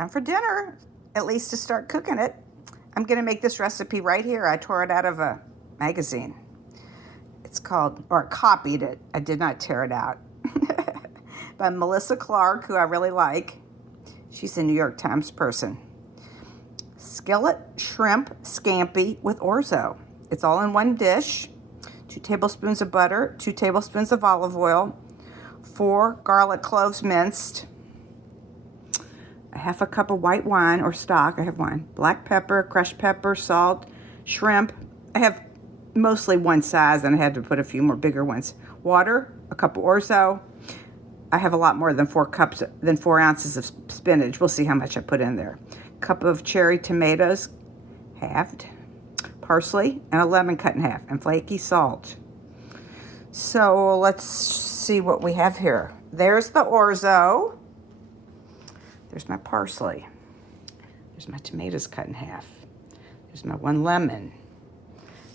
Time for dinner, at least to start cooking it. I'm going to make this recipe right here. I tore it out of a magazine. It's called, or copied it. I did not tear it out. By Melissa Clark, who I really like. She's a New York Times person. Skillet shrimp scampi with orzo. It's all in one dish. 2 tablespoons of butter, 2 tablespoons of olive oil, 4 garlic cloves minced, a half a cup of white wine or stock. I have wine. Black pepper, crushed pepper, salt, shrimp. I have mostly one size and I had to put a few more bigger ones. Water, a cup of orzo. I have a lot more than 4 ounces of spinach. We'll see how much I put in there. Cup of cherry tomatoes, halved. Parsley and a lemon cut in half, and flaky salt. So let's see what we have here. There's the orzo. There's my parsley. There's my tomatoes cut in half. There's my 1 lemon.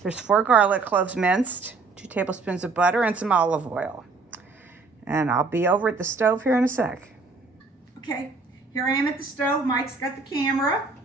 There's 4 garlic cloves minced, 2 tablespoons of butter, and some olive oil. And I'll be over at the stove here in a sec. Okay, here I am at the stove. Mike's got the camera.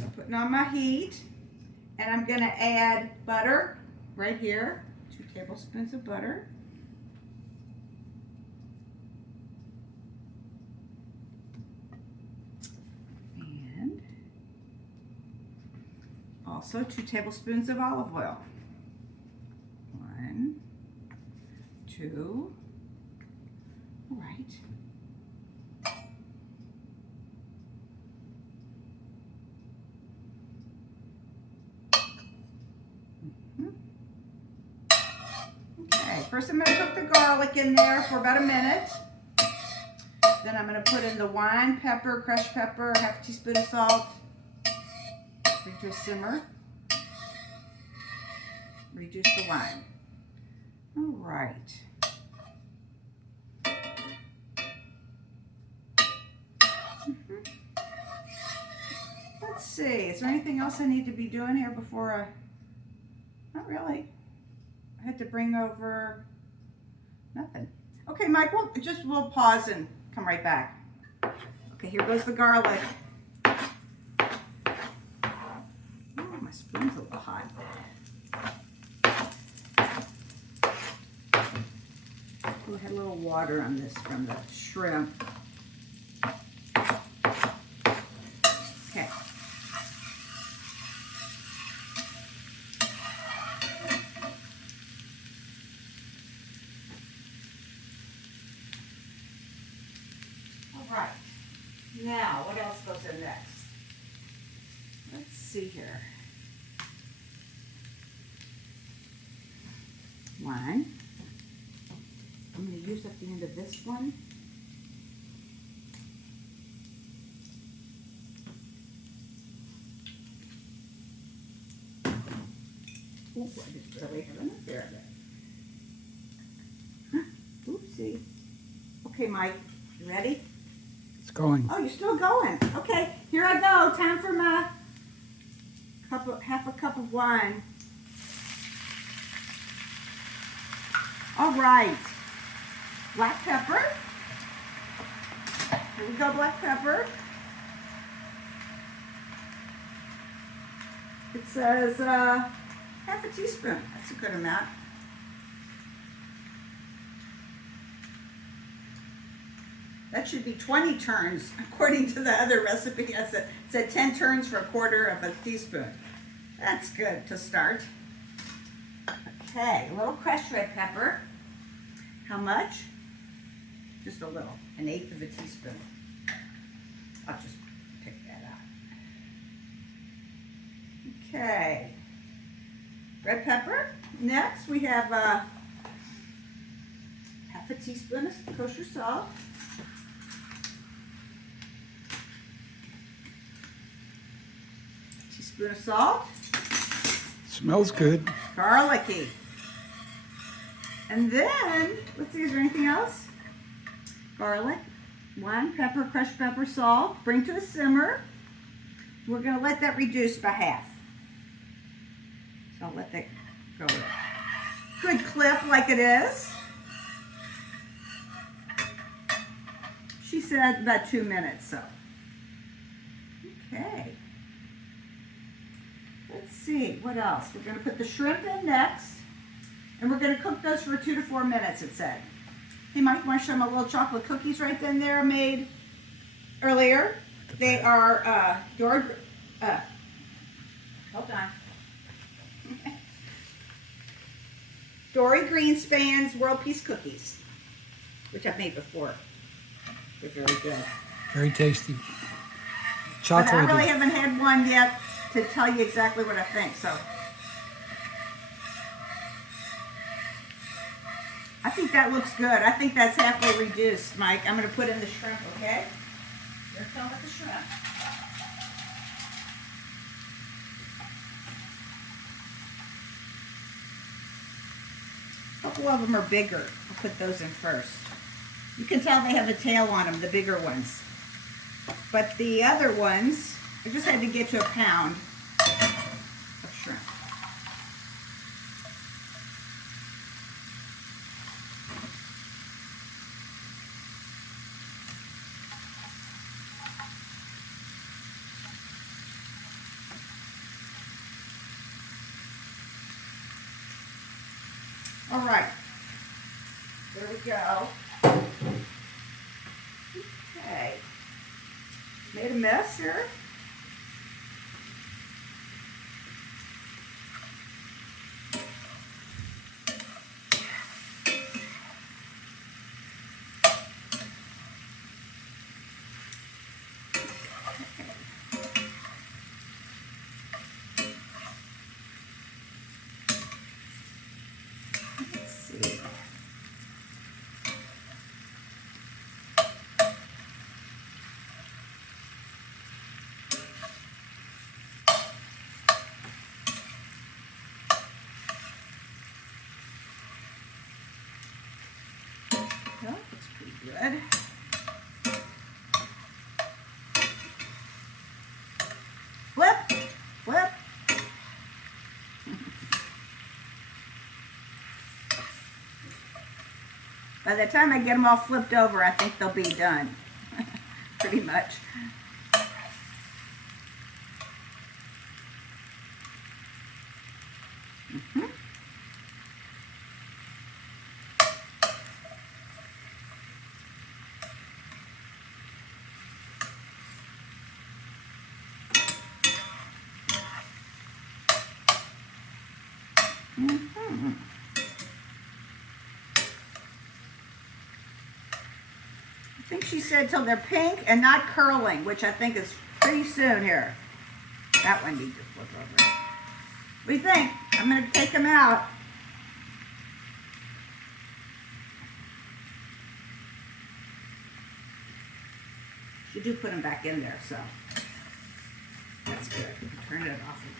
I'm putting on my heat. And I'm going to add butter right here. 2 tablespoons of butter. And also 2 tablespoons of olive oil. 1, 2, all right. First I'm going to cook the garlic in there for about a minute. Then I'm going to put in the wine, pepper, crushed pepper, half a teaspoon of salt. Bring to a simmer. Reduce the wine. All right. Let's see. Is there anything else I need to be doing here before I... Not really. I had to bring over nothing. Okay, Mike, we'll pause and come right back. Okay, here goes the garlic. Oh, my spoon's a little hot. Oh, I had a little water on this from the shrimp. Okay. Right. Now, what else goes in next? Let's see here. Wine. I'm going to use up the end of this one. Ooh, I just barely have enough there of it. Huh? Oopsie. Okay, Mike, you ready? Going. Oh, you're still going. Okay, here I go. Time for my half a cup of wine. All right. Black pepper. Here we go, black pepper. It says half a teaspoon. That's a good amount. That should be 20 turns, according to the other recipe. It said 10 turns for a quarter of a teaspoon. That's good to start. Okay, a little crushed red pepper. How much? Just a little, 1/8 of a teaspoon. I'll just pick that up. Okay, red pepper. Next, we have half a teaspoon of kosher salt. Teaspoon of salt. Smells good. Garlicky. And then, let's see, is there anything else? Garlic, wine, pepper, crushed pepper, salt. Bring to a simmer. We're going to let that reduce by half. So I'll let that go there. Good clip like it is. She said about 2 minutes, so Okay. Let's see, what else? We're going to put the shrimp in next. And we're going to cook those for 2 to 4 minutes, it said. Hey, Mike, want to show them a little chocolate cookies right then there I made earlier? They are, hold on. Dory Greenspan's World Peace Cookies, which I've made before. They're very good. Very tasty. But Chocolate. I really haven't had one yet to tell you exactly what I think, so. I think that looks good. I think that's halfway reduced, Mike. I'm going to put in the shrimp, okay? You're done with the shrimp. A couple of them are bigger. I'll put those in first. You can tell they have a tail on them, the bigger ones. But the other ones, I just had to get to a pound of shrimp. All right, there we go. Okay, made a mess here. Let's see. That looks pretty good. Flip, flip. By the time I get them all flipped over, I think they'll be done. Pretty much. I think she said till they're pink and not curling, which I think is pretty soon here. That one needs to flip over. What do you think? I'm going to take them out. You do put them back in there, so that's good. Turn it off again.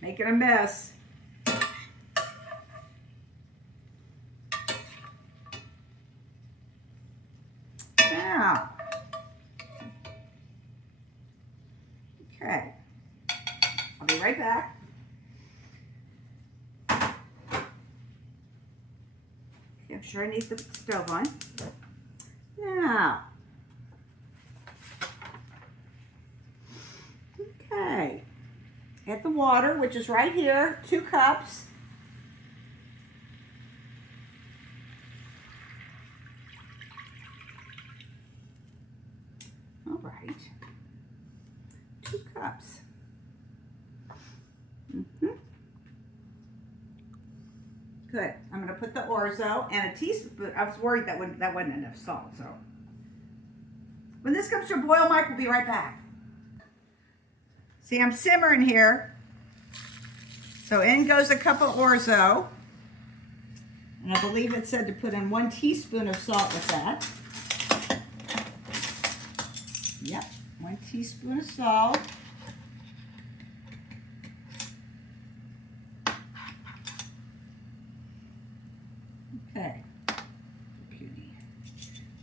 Making a mess. Now, okay, I'll be right back. Okay, I'm sure I need the stove on. Now, okay. Add the water, which is right here, 2 cups. All right, 2 cups. Good. I'm going to put the orzo and a teaspoon. I was worried that wasn't enough salt. So when this comes to a boil, Mike will be right back. See, I'm simmering here. So in goes a cup of orzo. And I believe it said to put in 1 teaspoon of salt with that. Yep, 1 teaspoon of salt. Okay.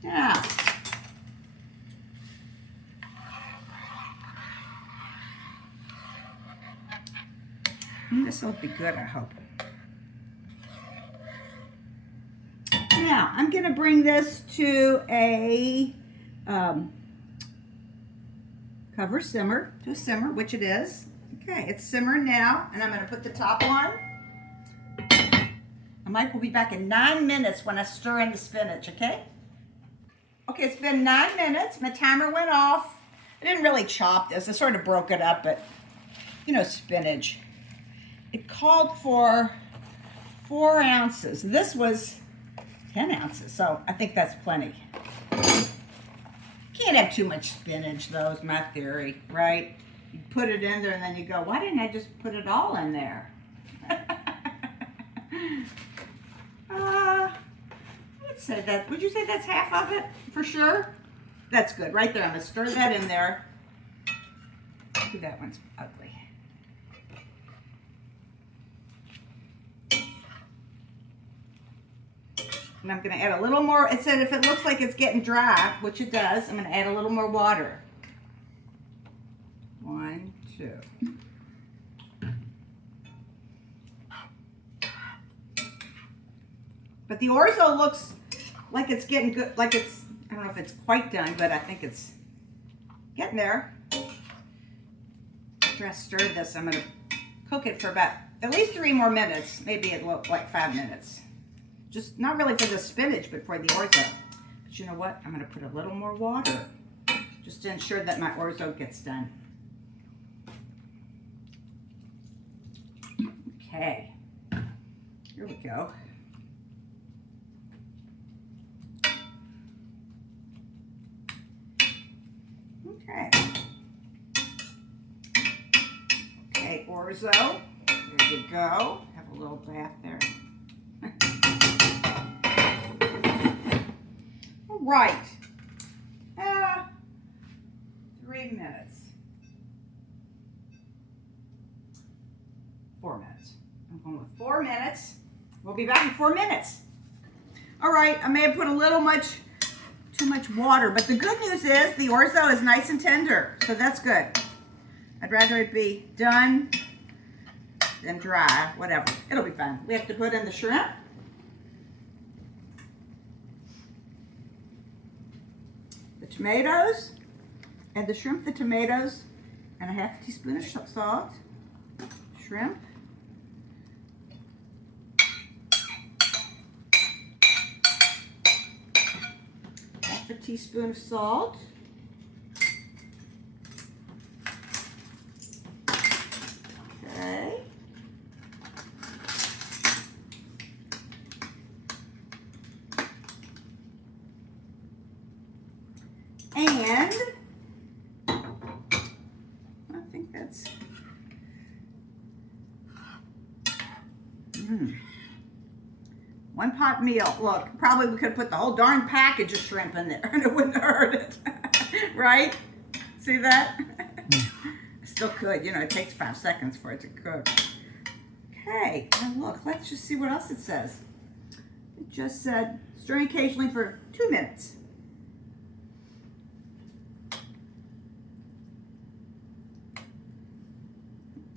Now, This will be good, I hope. Now, I'm going to bring this to a cover simmer, to a simmer, which it is. Okay, it's simmering now, and I'm going to put the top on. Mike will be back in 9 minutes when I stir in the spinach, okay? Okay, it's been 9 minutes. My timer went off. I didn't really chop this. I sort of broke it up, but, you know, spinach. It called for 4 ounces. This was 10 ounces, so I think that's plenty. Can't have too much spinach, though, is my theory, right? You put it in there, and then you go, why didn't I just put it all in there? Let's say that. Would you say that's half of it for sure? That's good right there. I'm gonna stir that in there. Ooh, that one's ugly. And I'm gonna add a little more. It said if it looks like it's getting dry, which it does, I'm gonna add a little more water. 1, 2. But the orzo looks like it's getting good, like it's, I don't know if it's quite done, but I think it's getting there. After I stirred this, I'm gonna cook it for about at least 3 more minutes, maybe it looked like 5 minutes. Just not really for the spinach, but for the orzo. But you know what? I'm gonna put a little more water just to ensure that my orzo gets done. Okay, here we go. Okay. Okay, orzo. There you go. Have a little bath there. All right. 3 minutes. 4 minutes. I'm going with 4 minutes. We'll be back in 4 minutes. All right. I may have put a little too much water, but the good news is the orzo is nice and tender, so that's good. I'd rather it be done than dry, whatever. It'll be fine. We have to put in the shrimp. The tomatoes, add the shrimp, the tomatoes, and a half teaspoon of salt. Shrimp. A teaspoon of salt. Okay. And I think that's 1 pot meal. Look, probably we could put the whole darn package of shrimp in there and it wouldn't hurt it. Right? See that? Still could. You know, it takes 5 seconds for it to cook. Okay, now look, let's just see what else it says. It just said stirring occasionally for 2 minutes.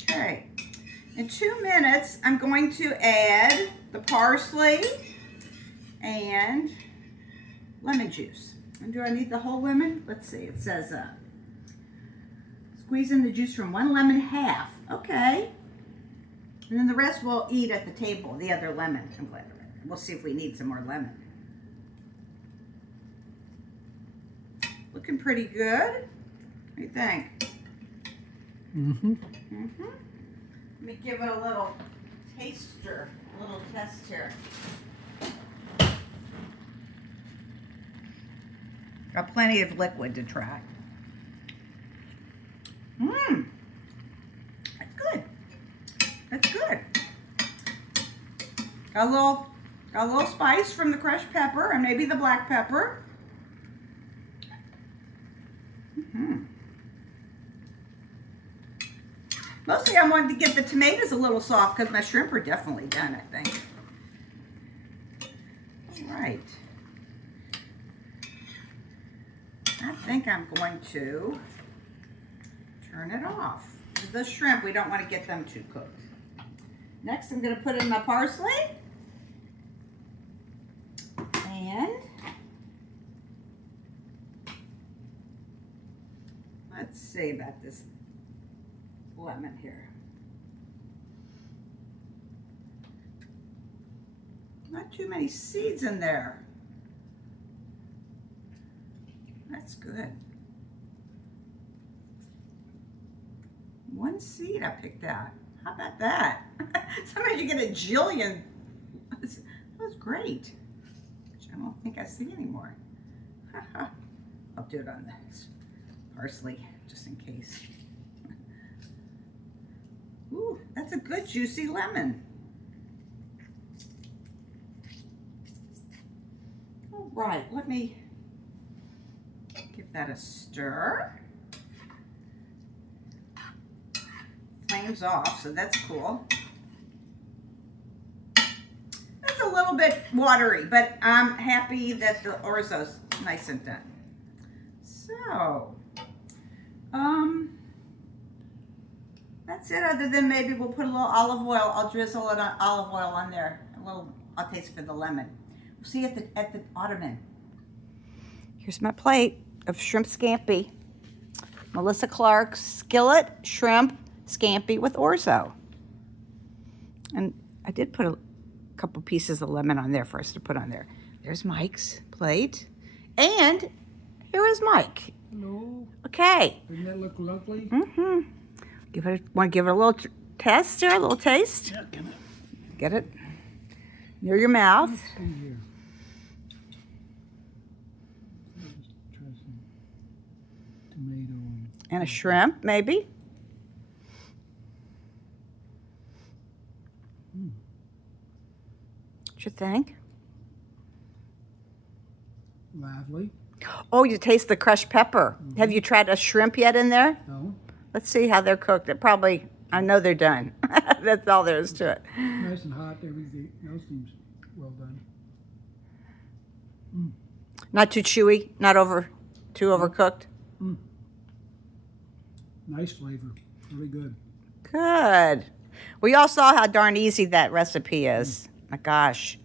Okay, in 2 minutes, I'm going to add the parsley and lemon juice. And do I need the whole lemon? Let's see, it says squeeze in the juice from 1 lemon half. Okay. And then the rest we'll eat at the table, the other lemon. I'm glad. We'll see if we need some more lemon. Looking pretty good. What do you think? Mm-hmm. Mm-hmm. Let me give it a little taster, a little test here. Got plenty of liquid to try. Mmm. That's good. That's good. Got a little spice from the crushed pepper and maybe the black pepper. Mm-hmm. Mostly I wanted to get the tomatoes a little soft because my shrimp are definitely done, I think. All right. I think I'm going to turn it off. The shrimp, we don't want to get them too cooked. Next, I'm going to put in my parsley. And let's see about this lemon here. Not too many seeds in there. That's good. One seed I picked out. How about that? Sometimes you get a jillion. That was great. Which I don't think I see anymore. I'll do it on this parsley, just in case. Ooh, that's a good juicy lemon. All right, let me give that a stir. Flames off, so that's cool. It's a little bit watery, but I'm happy that the orzo's nice and done. So, that's it. Other than maybe we'll put a little olive oil. I'll drizzle an olive oil on there. I'll taste for the lemon. We'll see you at the ottoman. Here's my plate of shrimp scampi. Melissa Clark's skillet shrimp scampi with orzo. And I did put a couple pieces of lemon on there for us to put on there. There's Mike's plate. And here is Mike. Hello. Okay. Doesn't that look lovely? Mm-hmm. Want to give it a little test here, a little taste? Yeah, can I? Get it near your mouth. Let's see here. Let's try some tomato. And a shrimp, maybe. What you think? Lively. Oh, you taste the crushed pepper. Mm-hmm. Have you tried a shrimp yet in there? No. Let's see how they're cooked. I know they're done. That's all there is to it. Nice and hot. Everything else seems well done. Mm. Not too chewy, not too overcooked. Mm. Nice flavor. Really good. Good. Well, y'all saw how darn easy that recipe is. My gosh.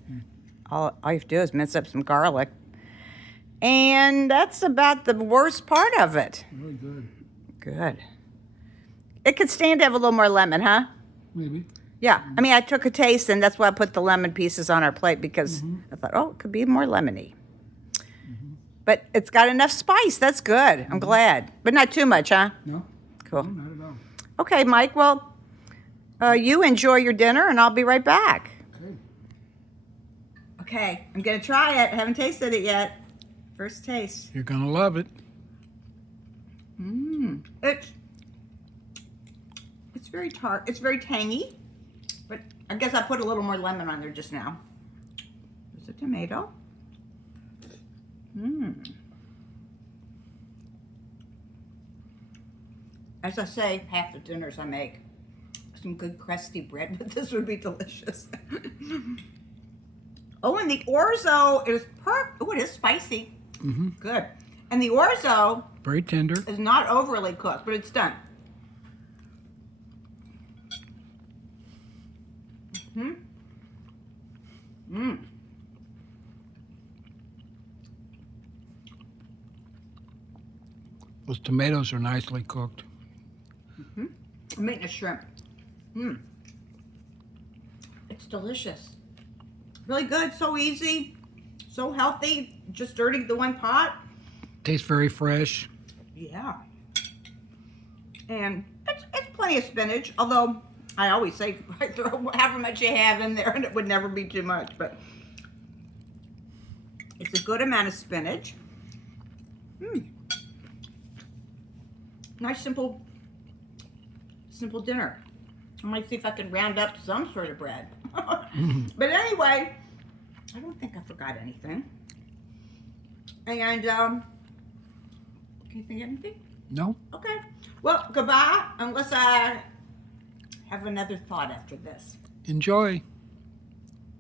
All you have to do is mince up some garlic. And that's about the worst part of it. Really good. Good. It could stand to have a little more lemon, huh? Maybe. Yeah. I mean, I took a taste, and that's why I put the lemon pieces on our plate, because I thought, oh, it could be more lemony. But it's got enough spice. That's good. I'm glad. But not too much, huh? No? Cool. No, not at all. Okay, Mike. Well, you enjoy your dinner, and I'll be right back. Okay. Okay. I'm going to try it. I haven't tasted it yet. First taste. You're going to love it. It's very tart. It's very tangy. But I guess I put a little more lemon on there just now. There's a tomato. As I say, half the dinners I make. Some good crusty bread, but this would be delicious. Oh, and the orzo is it is spicy. Good. And the orzo Very tender. is not overly cooked, but it's done. Those tomatoes are nicely cooked. I'm eating a shrimp. It's delicious. Really good, so easy, so healthy. Just dirty the one pot. Tastes very fresh. Yeah. And it's plenty of spinach, although I always say throw however much you have in there and it would never be too much, but it's a good amount of spinach. Nice, simple dinner. I might see if I can round up some sort of bread. But anyway, I don't think I forgot anything. And, can you think of anything? No? Okay. Well, goodbye, unless I have another thought after this. Enjoy.